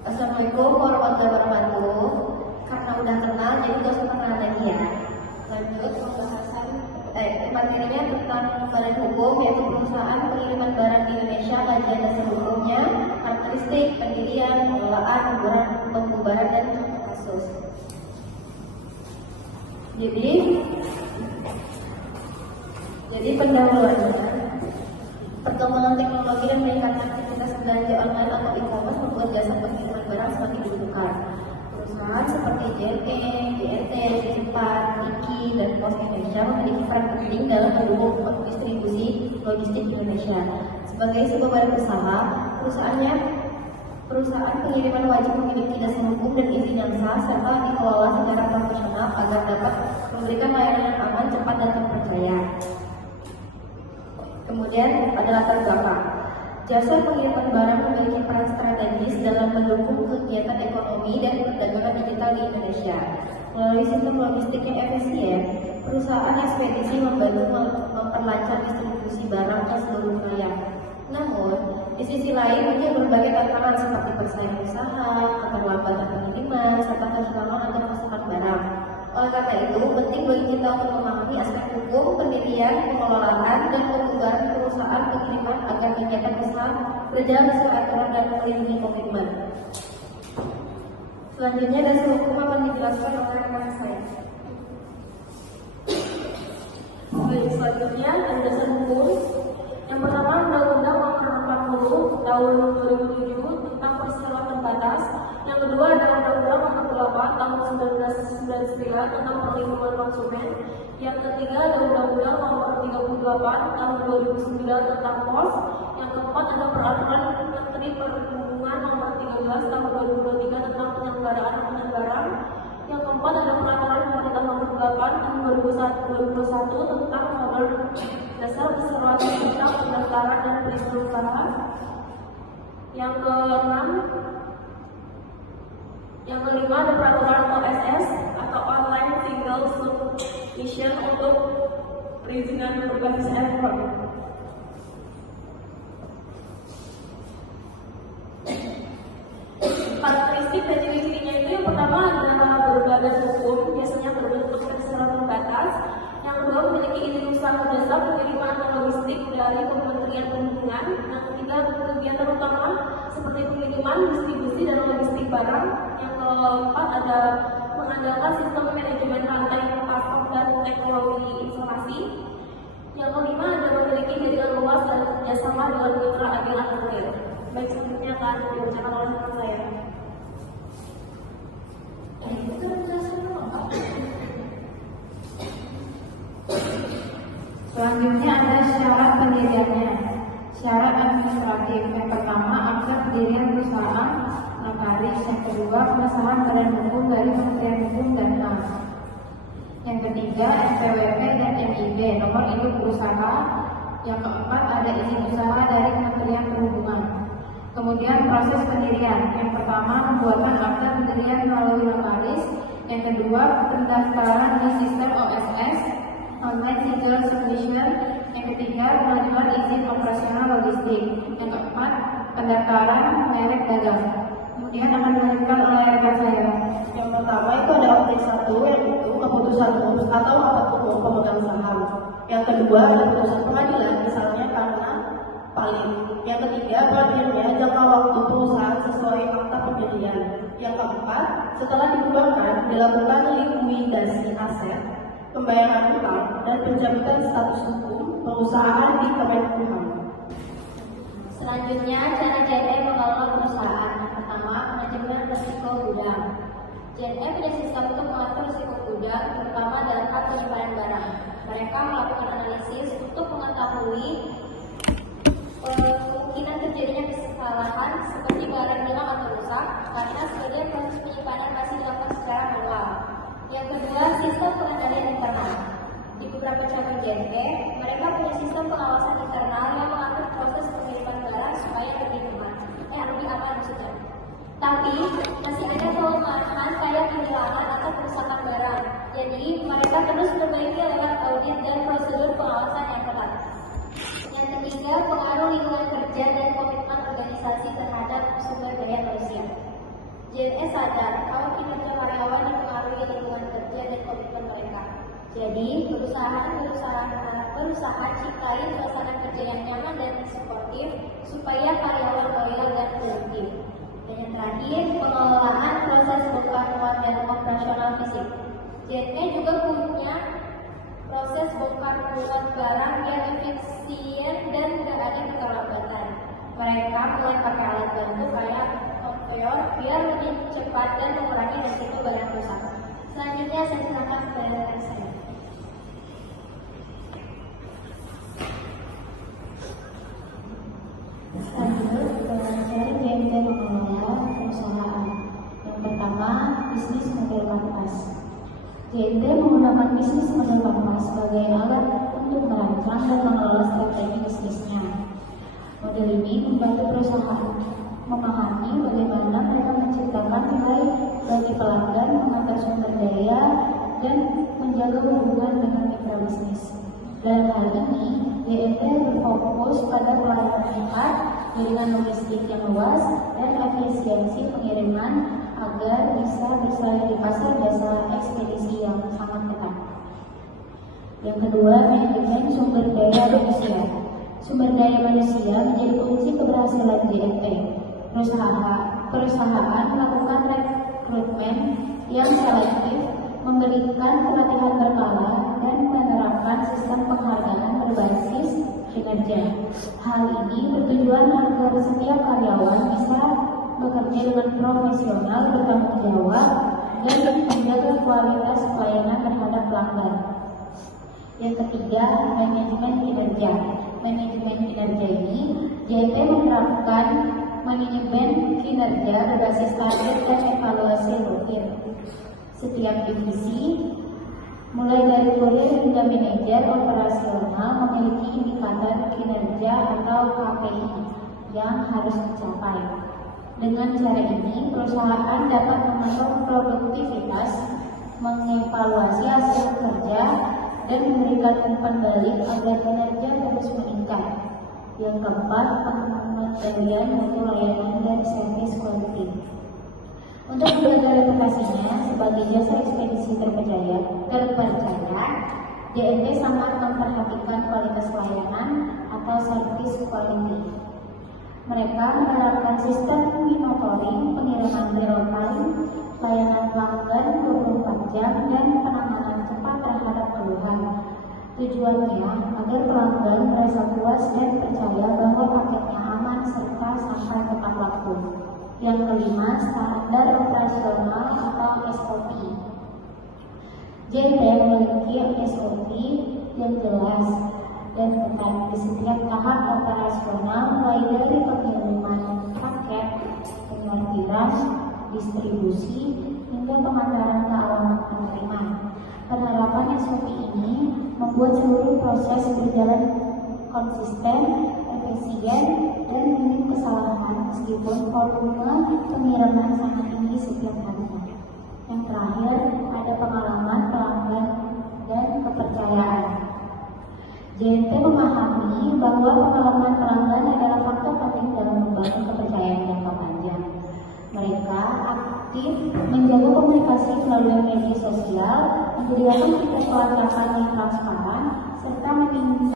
Assalamualaikum warahmatullahi wabarakatuh. Karena udah kenal, jadi gak usah kenal lagi ya. Lanjut pembahasan materinya tentang badan hukum, yaitu perusahaan pengiriman barang di Indonesia, kajian dasar hukumnya, karakteristik, pendirian, pengelolaan, pembubaran dan kasus. Jadi pendahuluannya, perkembangan teknologi dan meningkatkan aktivitas belanja online atau e-commerce membuat jasa pengiriman barang semakin dibutuhkan. Perusahaan seperti JNE, JNT, Cepat, Niki, dan Pos Indonesia memiliki peran penting dalam mendukung distribusi logistik Indonesia. Sebagai sebuah badan usaha, perusahaan pengiriman wajib memiliki dasar hukum dan izin yang sah serta dikelola secara profesional agar dapat memberikan layanan yang aman, cepat, dan terpercaya. Kemudian ada latar belakang. Jasa pengiriman barang memiliki peran strategis dalam mendukung kegiatan ekonomi dan perdagangan digital di Indonesia. Melalui sistem logistik yang efisien, perusahaan ekspedisi membantu memperlancar distribusi barang ke seluruh wilayah. Namun, di sisi lain muncul berbagai tantangan seperti persaingan usaha, keterlambatan pengiriman, serta kehilangan atau kerusakan barang. Oleh karena itu, penting bagi kita untuk memahami aspek hukum, pendirian, pengelolaan, dan pembubaran perusahaan pengiriman agar kegiatan usaha berjalan sesuai aturan dan melindungi komitmen. Selanjutnya, dasar hukum akan dijelaskan oleh rekan saya. Baik, selanjutnya ada dasar hukum. Yang pertama, Undang-Undang Nomor 40 Tahun 2007 tentang perseroan terbatas. Yang kedua adalah Undang-Undang Nomor 8 Tahun 1999 tentang perlindungan konsumen. Yang ketiga ada Undang-Undang Nomor 38 Tahun 2009 tentang pos. Yang keempat ada Peraturan Menteri Perhubungan Nomor 13 Tahun 2023 tentang penyelenggaraan angkutan. Yang keempat ada Peraturan Pemerintah Nomor 8 Tahun 2021 tentang modal dasar perseroan tentang pendaftaran dan perizinan usaha. Yang kelima ada peraturan OSS atau Online Single Submission untuk perizinan berbasis elektronik. Karakteristik dan ciri-cirinya itu yang pertama adalah berbadan hukum, biasanya berbentuk perseroan terbatas. Yang kedua memiliki izin usaha jasa pengiriman atau logistik dari Kementerian Perhubungan. Yang ketiga kegiatan utama seperti pengiriman, distribusi, dan logistik barang. Yang keempat ada mengandalkan sistem manajemen rantai pasok dan teknologi informasi. Yang kelima ada memiliki jaringan luas dan kerjasama dengan mitra agen akuntir. Baik, selanjutnya akan dibacakan oleh teman saya. Selanjutnya ada syarat pendiriannya. Syarat administratif. Yang pertama, akta pendirian perusahaan notaris. Yang kedua, pengesahan badan hukum dari Kementerian Hukum dan HAM. Yang ketiga, NPWP dan NIB, nomor induk usaha. Yang keempat, ada izin usaha dari Kementerian Perhubungan. Kemudian proses pendirian. Yang pertama, pembuatan akta pendirian melalui notaris. Yang kedua, pendaftaran di sistem OSS, Online Single Submission. Yang ketiga, pengajuan izin operasional logistik. Yang keempat, pendaftaran merek dagang. Kemudian akan dilanjutkan oleh rekan saya. Yang pertama itu ada objek 1, yaitu keputusan umum atau apapun pemegang saham. Yang kedua ada putusan pengadilan, misalnya karena paling. Yang ketiga, berakhirnya jangka waktu perusahaan sesuai akta pendirian. Yang keempat, setelah dibubarkan dilakukan likuidasi aset, pembayaran utang, dan pencabutan status hukum perusahaan di Kemenkumham. Selanjutnya, cara JNE mengelola perusahaan. Pertama, manajemen risiko gudang. JNE punya sistem untuk mengatur risiko gudang, terutama dalam hal penyimpanan barang. Mereka melakukan analisis untuk mengetahui kemungkinan terjadinya kesalahan seperti barang hilang atau rusak, karena sebagian proses penyimpanan masih dilakukan secara manual. Yang kedua, sistem pengendalian internal. Di beberapa cabang JNE, mereka punya sistem pengawasan internal yang mengatur proses pengiriman barang supaya lebih aman maksudnya. Tapi masih ada kelemahan kayak kehilangan atau kerusakan barang. Jadi mereka terus memperbaiki lewat audit dan prosedur pengawasan yang ketat. Yang ketiga, pengaruh lingkungan kerja dan komitmen organisasi terhadap sumber daya manusia. JNE sadar kalau kinerja karyawan dipengaruhi lingkungan kerja dan komitmen mereka. Jadi, berusaha ciptain suasana kerja yang nyaman dan suportif supaya karyawan loyal dan produktif. Dan yang terakhir, pengelolaan proses bongkar muat dan operasional fisik. JNE juga punya proses bongkar muat barang yang efisien dan tidak ada keterlambatan. Mereka mulai pakai alat bantu kayak konveyor biar lebih cepat dan mengurangi resiko barang rusak. Selanjutnya saya silakan kepada rekan saya. Lanjut, ciri JNE mengelola perusahaan. Yang pertama, bisnis model markas. JNE menggunakan bisnis model markas sebagai alat untuk merancang dan mengelola strategi bisnisnya. Model ini membantu perusahaan memahami bagaimana mereka menciptakan nilai bagi pelanggan, mengatur sumber daya, dan menjaga hubungan dengan mitra bisnis. Dalam hal ini, JNE berfokus pada pelayanan cepat, jaringan logistik yang luas, dan efisiensi pengiriman agar bisa bersaing di pasar jasa ekspedisi yang sangat ketat. Yang kedua, manajemen sumber daya manusia. Sumber daya manusia menjadi kunci keberhasilan JNE. Perusahaan melakukan rekrutmen yang selektif, memberikan pelatihan berkala, dan menerapkan sistem penghargaan berbasis kinerja. Hal ini bertujuan agar setiap karyawan bisa bekerja dengan profesional, bertanggung jawab, dan menjaga kualitas pelayanan terhadap pelanggan. Yang ketiga, manajemen kinerja. Manajemen kinerja ini, JNE menerapkan manajemen kinerja berbasis target dan evaluasi rutin. Setiap divisi, mulai dari kurir hingga manajer operasional, memiliki indikator kinerja atau KPI yang harus dicapai. Dengan cara ini, perusahaan dapat memantau produktivitas, mengevaluasi hasil kerja, dan memberikan umpan balik agar kinerja terus meningkat. Yang keempat, pengendalian mutu layanan dan servis quality. Untuk menjaga reputasinya sebagai jasa ekspedisi terpercaya, JNE sangat memperhatikan kualitas pelayanan atau servis quality. Mereka menerapkan sistem monitoring, pengiriman real time, pelayanan pelanggan 24 jam, dan penanganan cepat terhadap keluhan. Tujuannya agar pelanggan merasa puas dan percaya bahwa paketnya aman serta sampai tepat waktu. Yang kelima, standar operasional atau SOP. JNE memiliki SOP yang jelas dan ketat di setiap tahap operasional, mulai dari pengiriman paket, penyortiran, distribusi, hingga pengantaran ke alamat penerima. Penerapan SOP ini membuat seluruh proses berjalan konsisten, efisien, dan minim kesalahan meskipun volume pengiriman sangat tinggi setiap harinya. Yang terakhir, ada pengalaman pelanggan dan kepercayaan. JNE memahami bahwa pengalaman pelanggan adalah faktor penting dalam membangun kepercayaan jangka panjang. Mereka aktif menjaga komunikasi melalui media sosial, menyediakan fitur pelengkapan yang transparan, serta meningkatkan